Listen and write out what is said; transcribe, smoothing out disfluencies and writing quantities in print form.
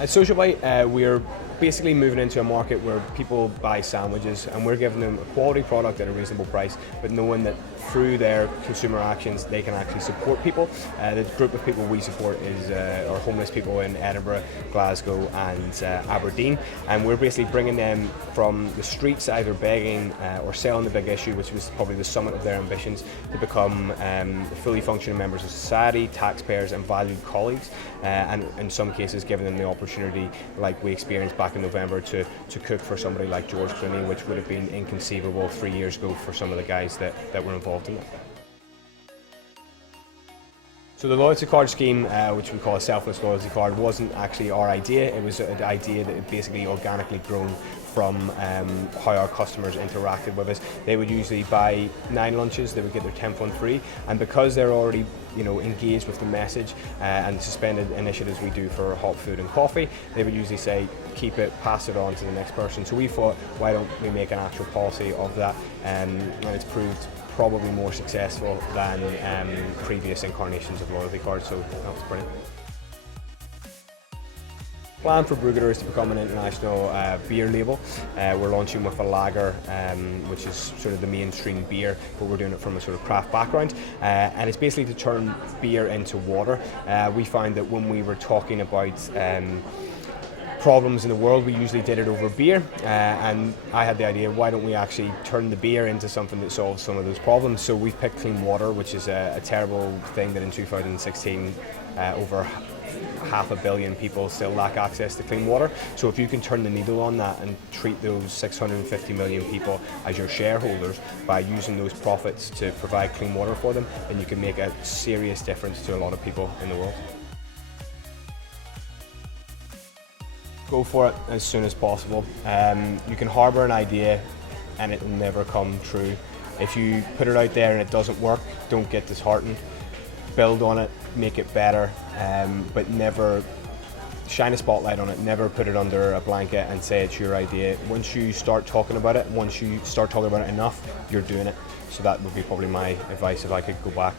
At Social Bite, we're basically moving into a market where people buy sandwiches and we're giving them a quality product at a reasonable price, but knowing that through their consumer actions they can actually support people. The group of people we support is our homeless people in Edinburgh, Glasgow and Aberdeen, and we're basically bringing them from the streets either begging or selling the big issue, which was probably the summit of their ambitions, to become fully functioning members of society, taxpayers and valued colleagues, and in some cases giving them the opportunity, like we experienced back in November, to cook for somebody like George Clooney, which would have been inconceivable 3 years ago for some of the guys that were involved in it. So the loyalty card scheme, which we call a Selfless loyalty card, wasn't actually our idea. It was an idea that had basically organically grown from how our customers interacted with us. They would usually buy 9 lunches, they would get their 10th one free, and because they're already engaged with the message and suspended initiatives we do for hot food and coffee, they would usually say, keep it, pass it on to the next person. So we thought, why don't we make an actual policy of that, and it's proved probably more successful than previous incarnations of loyalty cards, so that was brilliant. Plan for Brewgooder is to become an international beer label. We're launching with a lager, which is sort of the mainstream beer, but we're doing it from a sort of craft background, and it's basically to turn beer into water. We found that when we were talking about problems in the world, we usually did it over beer, and I had the idea, why don't we actually turn the beer into something that solves some of those problems? So we've picked clean water, which is a terrible thing that in 2016 over 500 million people still lack access to clean water. So if you can turn the needle on that and treat those 650 million people as your shareholders by using those profits to provide clean water for them, then you can make a serious difference to a lot of people in the world. Go for it as soon as possible. You can harbour an idea and it will never come true. If you put it out there and it doesn't work, don't get disheartened. Build on it, make it better, but never shine a spotlight on it, never put it under a blanket and say it's your idea. Once you start talking about it, once you start talking about it enough, you're doing it. So that would be probably my advice if I could go back.